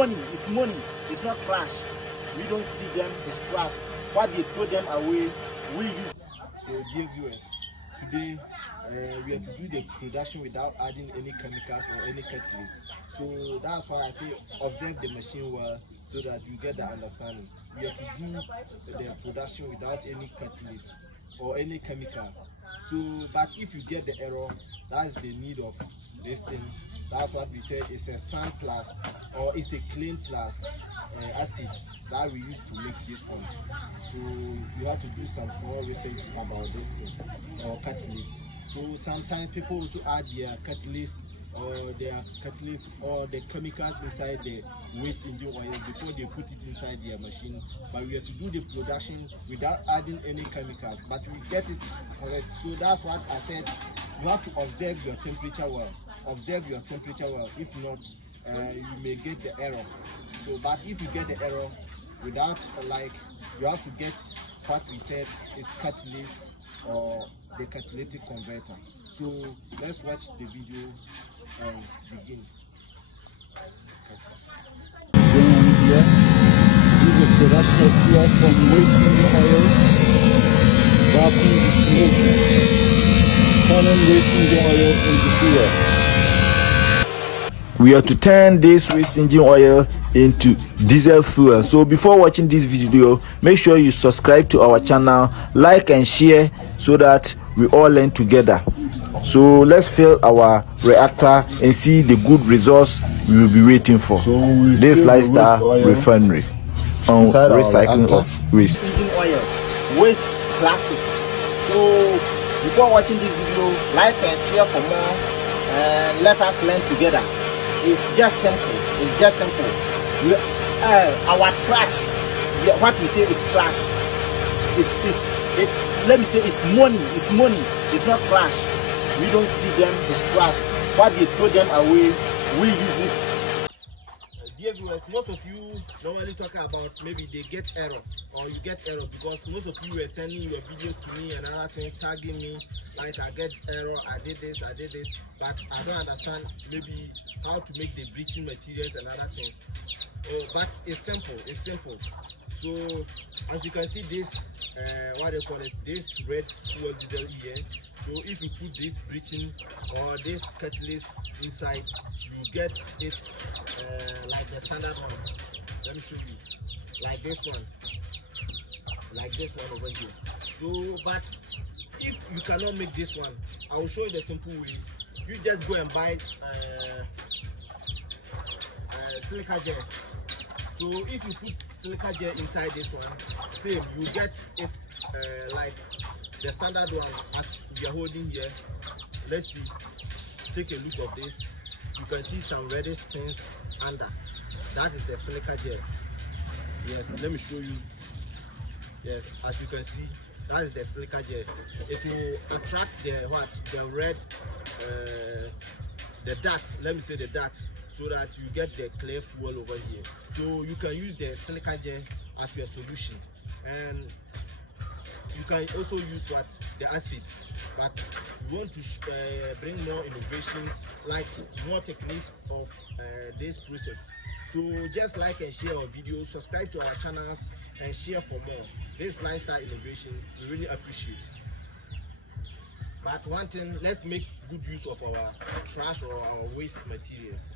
money. It's not trash. We don't see them as trash. What they throw them away, we use. So dear viewers, today we have to do the production without adding any chemicals or any catalyst. So that's why I say observe the machine well so that you get the understanding. We have to do the production without any catalyst or any chemical. So, but if you get the error, that's the need of this thing. That's what we said. It's a sand plus or it's a clean plus acid that we use to make this one. So you have to do some small research about this thing or catalyst. So sometimes people also add their catalyst or the chemicals inside the waste engine oil before they put it inside their machine. But we have to do the production without adding any chemicals, but we get it correct. So that's what I said. You have to observe your temperature well. Observe your temperature well. If not, you may get the error. So, but if you get the error without you have to get what we said is catalyst or the catalytic converter. So let's watch the video and begin. Here, this is the production of fuel from waste engine oil, turning waste engine oil into fuel. We are to turn this waste engine oil into diesel fuel. So before watching this video, make sure you subscribe to our channel, like and share so that we all learn together. So let's fill our reactor and see the good results we will be waiting for. So this lifestyle refinery on recycling of waste. Oil, waste plastics. So before watching this video, like and share for more and let us learn together. It's just simple. It's just simple. Our trash, what we say is trash. Let me say it's money. It's money. It's not trash. We don't see them as trash. What they throw them away, we use it. Dear viewers, most of you normally talk about maybe they get error or you get error because most of you were sending your videos to me and other things, tagging me like I get error, I did this, but I don't understand maybe how to make the bleaching materials and other things. But it's simple. So as you can see this, what they call it, this red fuel diesel here. So if you put this bleaching or this catalyst inside, you get it like the standard one. Let me show you, like this one over here. So but if you cannot make this one, I will show you the simple way. You just go and buy silica gel. So if you put silica gel inside this one, same, you get it like the standard one as we are holding here. Let's see, take a look of this. You can see some reddish things under. That is the silica gel. Yes, let me show you. Yes, as you can see, that is the silica gel. It will attract the red, the dart. Let me say the dart, so that you get the clear fuel over here. So you can use the silica gel as your solution, and you can also use the acid. But we want to bring more innovations, like more techniques of this process. So just like and share our videos, subscribe to our channels and share for more. This lifestyle innovation, we really appreciate. But one thing, let's make good use of our trash or our waste materials.